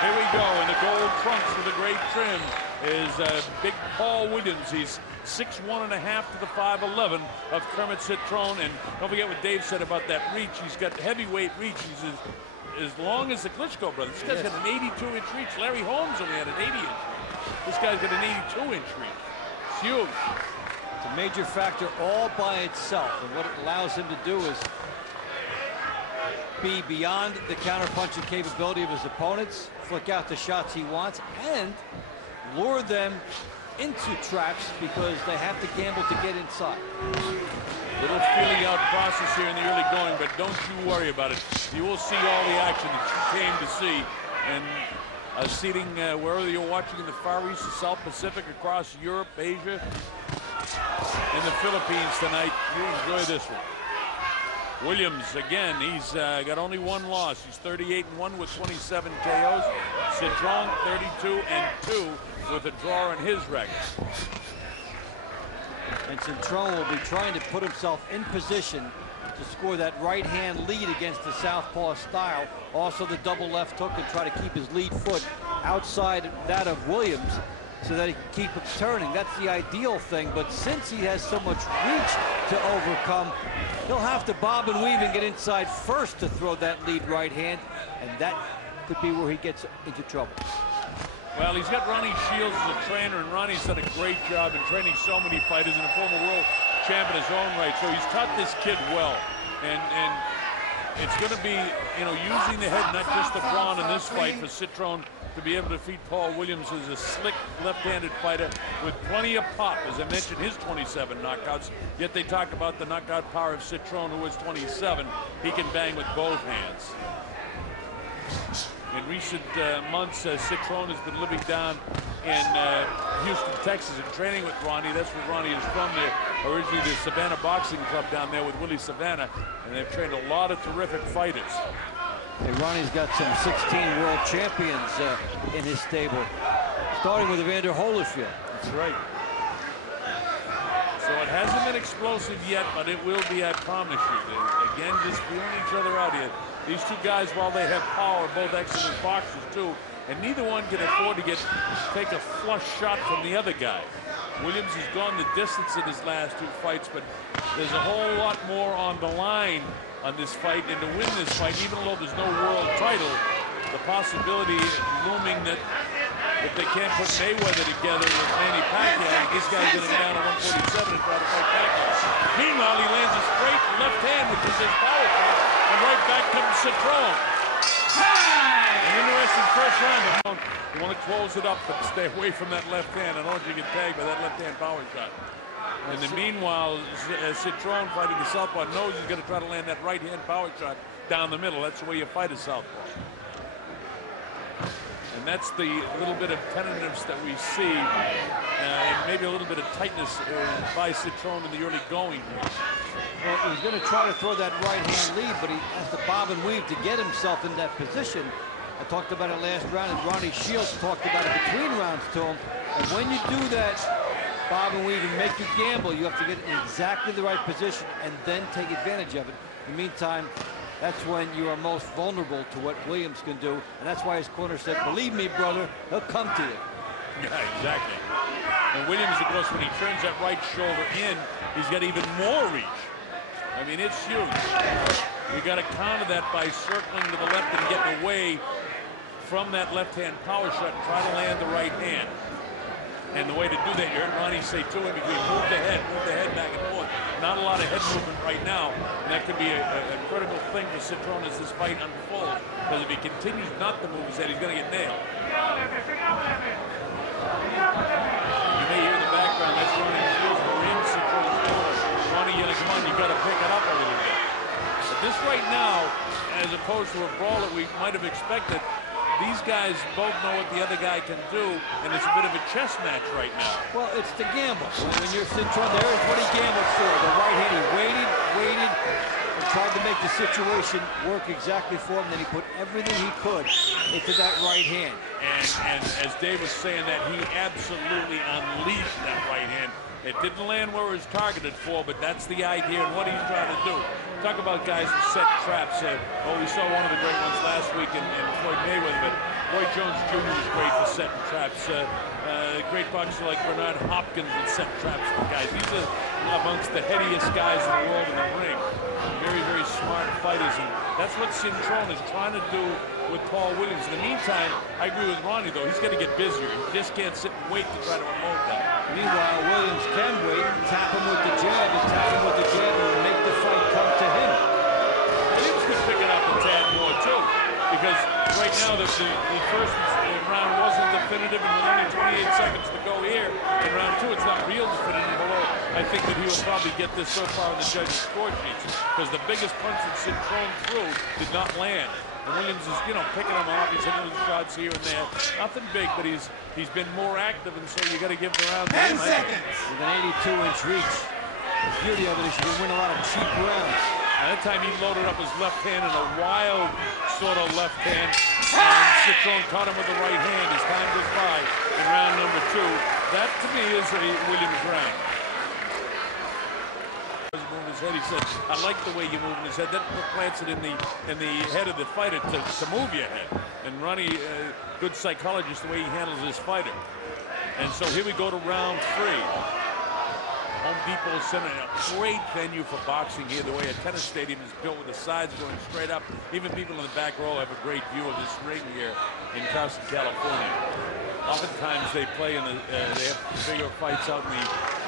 Here we go, in the gold trunks with the great trim is big Paul Williams. He's 6'1.5" to the 5'11" of Kermit Cintron. And don't forget what Dave said about that reach. He's got heavyweight reach. He's as long as the Klitschko brothers. This guy's got an 82-inch reach. Larry Holmes only had an 80-inch reach. This guy's got an 82-inch reach. It's huge. It's a major factor all by itself. And what it allows him to do is be beyond the counter-punching capability of his opponents, flick out the shots he wants, and lure them into traps because they have to gamble to get inside. Little feeling out process here in the early going, but don't you worry about it. You will see all the action that you came to see. And seating wherever you're watching in the Far East, the South Pacific, across Europe, Asia, and the Philippines tonight, you enjoy this one. Williams, again, he's got only one loss. He's 38-1 with 27 KOs. Cintron 32-2 with a draw in his record. And Cintron will be trying to put himself in position to score that right-hand lead against the southpaw style. Also the double left hook, and try to keep his lead foot outside that of Williams so that he can keep him turning. That's the ideal thing, but since he has so much reach to overcome, he'll have to bob and weave and get inside first to throw that lead right hand, and that could be where he gets into trouble. Well, he's got Ronnie Shields as a trainer, and Ronnie's done a great job in training so many fighters, and a former world champ in his own right. So he's taught this kid well, and it's going to be, you know, using the head, not just the brawn in this fight for Cintron to be able to defeat Paul Williams, who's a slick left-handed fighter with plenty of pop. As I mentioned, his 27 knockouts, yet they talk about the knockout power of Cintron, who is 27. He can bang with both hands. In recent months, Cintron has been living down in Houston, Texas, and training with Ronnie. That's where Ronnie is from. They're originally the Savannah Boxing Club down there with Willie Savannah, and they've trained a lot of terrific fighters. Hey, Ronnie's got some 16 world champions in his stable, starting with Evander Holyfield. That's right. So it hasn't been explosive yet, but it will be, I promise you. Again, just feeling each other out here. These two guys, while they have power, are both excellent boxers too, and neither one can afford to take a flush shot from the other guy. Williams has gone the distance in his last two fights, but there's a whole lot more on the line on this fight, and to win this fight, even though there's no world title, the possibility looming that if they can't put Mayweather together with Manny Pacquiao, this guy's going to go down to 147 and try to fight Pacquiao. Meanwhile, he lands a straight left hand, which is his power shot, and right back comes Cintron. An interesting first round. You want to close it up, but stay away from that left hand. I don't want you to get tagged by that left hand power shot. In the meanwhile, Cintron, fighting the southpaw, knows he's going to try to land that right-hand power shot down the middle. That's the way you fight a southpaw. And that's the little bit of tentativeness that we see, and maybe a little bit of tightness by Cintron in the early going here. Well, he's going to try to throw that right-hand lead, but he has to bob and weave to get himself in that position. I talked about it last round, and Ronnie Shields talked about it between rounds to him. And when you do that, bob and weave and make you gamble, you have to get in exactly the right position and then take advantage of it. In the meantime, that's when you are most vulnerable to what Williams can do, and that's why his corner said, "Believe me, brother, he'll come to you." Yeah, exactly. And Williams, of course, when he turns that right shoulder in, he's got even more reach. I mean, it's huge. You got to counter that by circling to the left and getting away from that left-hand power shot and try to land the right hand. And the way to do that, you heard Ronnie say to him, between move the head back and forth. Not a lot of head movement right now, and that could be a critical thing for Cintron as this fight unfolds. Because if he continues not to move his head, he's going to get nailed. You may hear in the background, that's Ronnie Shields. We're in Cintron's corner. Ronnie, come on, you got to pick it up a little bit. But this right now, as opposed to a brawl that we might have expected, these guys both know what the other guy can do, and it's a bit of a chess match right now. Well, it's the gamble. When you're Cintron, there's what he gambled for. The right hand, he waited, and tried to make the situation work exactly for him. Then he put everything he could into that right hand. And as Dave was saying that, he absolutely unleashed that right hand. It didn't land where it was targeted for, but that's the idea and what he's trying to do. Talk about guys who set traps. We saw one of the great ones last week in Floyd Mayweather, but Roy Jones Jr. was great for setting traps. Great boxers like Bernard Hopkins would set traps for guys. These are amongst the headiest guys in the world in the ring. Very, very smart fighters, and that's what Cintron is trying to do with Paul Williams. In the meantime, I agree with Ronnie, though. He's got to get busier. He just can't sit and wait to try to unload that. Meanwhile, Williams can wait, tap him with the jab, and make the fight come to him. Williams could pick it up a tad more, too, because right now the first round wasn't definitive, and with only 28 seconds to go here in round 2, it's not real definitive. Although I think that he will probably get this so far in the judges' score sheets, because the biggest punch that Cintron threw did not land. And Williams is, picking him off. He's hitting little shots here and there. Nothing big, but he's been more active, and so you got to give the round to him. 10 seconds. With an 82-inch reach. The beauty of it is you can win a lot of cheap rounds. At that time, he loaded up his left hand in a wild sort of left hand. And Cintron caught him with the right hand as time goes by in round number 2. That, to me, is a Williams round. Head. He said, I like the way you're moving his head. That plants it in the head of the fighter to move your head. And Ronnie, good psychologist, the way he handles his fighter. And so here we go to round 3. Home Depot Center, a great venue for boxing here. The way a tennis stadium is built with the sides going straight up. Even people in the back row have a great view of this ring here in Carson, California. Oftentimes they play in they have bigger fights out in the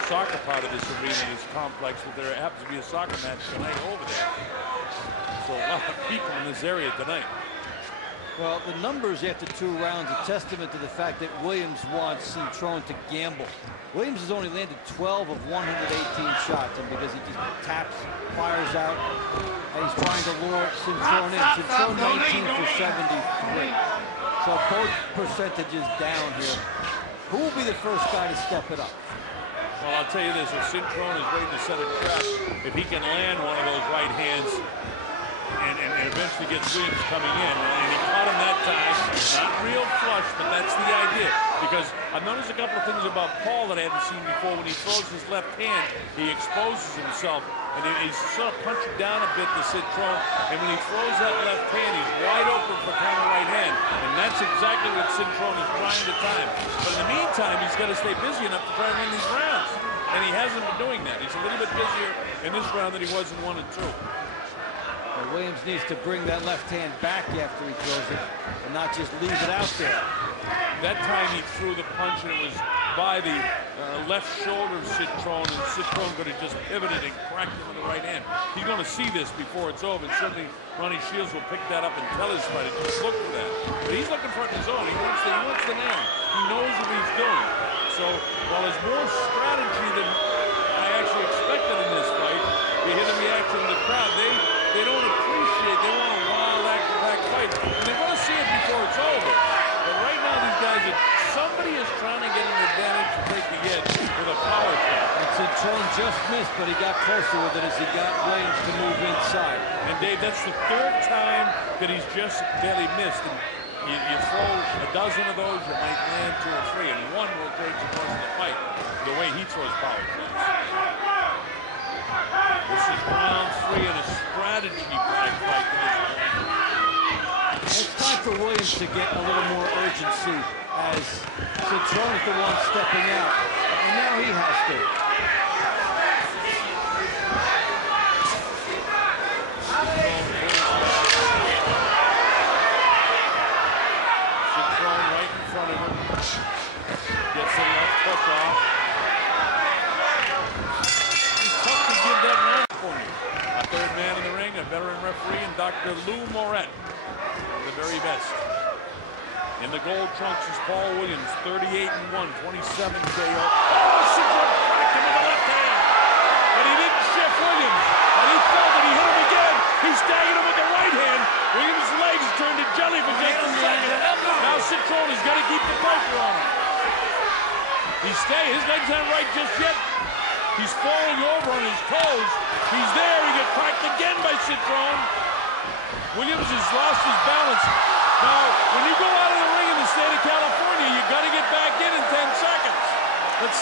soccer part of this arena, this complex, but there happens to be a soccer match tonight over there. So a lot of people in this area tonight. Well, the numbers after 2 rounds are testament to the fact that Williams wants Cintron to gamble. Williams has only landed 12 of 118 shots, and because he just taps, fires out, and he's trying to lure Cintron in. Cintron 19 for 73. So both percentages down here. Who will be the first guy to step it up? Well, I'll tell you this, if Cintron is waiting to set a trap, if he can land one of those right hands and eventually gets Williams coming in, and he caught him that time, not real flush, but that's the idea. Because I've noticed a couple of things about Paul that I haven't seen before. When he throws his left hand, he exposes himself, and he's sort of punching down a bit to Cintron, and when he throws that left hand, he's wide open for counter right hand, and that's exactly what Cintron is trying to time. But in the meantime, he's got to stay busy enough to try and win these rounds, and he hasn't been doing that. He's a little bit busier in this round than he was in 1 and 2. Well, Williams needs to bring that left hand back after he throws it and not just leave it out there. That time he threw the punch, and it was by the left shoulder of Cintron, and Cintron could have just pivoted and cracked him with the right hand. He's going to see this before it's over, and certainly Ronnie Shields will pick that up and tell his fighter, just look for that. But he's looking for it in his own. He wants the nail. He knows what he's doing. So while there's more strategy than I actually expected in this fight, you hear the reaction of the crowd. They don't appreciate, they want a wild, action-packed fight. And they're going to see it before it's over. But right now, these guys, somebody is trying to get an advantage to take the edge with a power shot. And Cintron just missed, but he got closer with it as he got Williams to move inside. And Dave, that's the 3rd time that he's just barely missed. And you throw a dozen of those, you might land 2 or 3, and one will change the course of the fight, the way he throws power shots. This is round 3 and a strategy fight to this point. It's time for Williams to get a little more urgency as Cintron is the one stepping out, and now he has to. Cintron right in front of him. Gets the left hook off. It's tough to give that round for him. A 3rd man in the ring, a veteran referee, and Dr. Lou Moret, the very best. In the gold trunks is Paul Williams, 38-1, 27 KO. Oh, Cintron cracked him with the left hand. But he didn't shift Williams. And he felt it. He hit him again. He staggered him with the right hand. Williams' legs turned to jelly for just a second. Now Cintron has got to keep the pressure on him. He's staying. His legs aren't right just yet. He's falling over on his toes. He's there. He got cracked again by Cintron. Williams has lost his balance. Now, when you go out of the ring in the state of California, you got to get back in 10 seconds.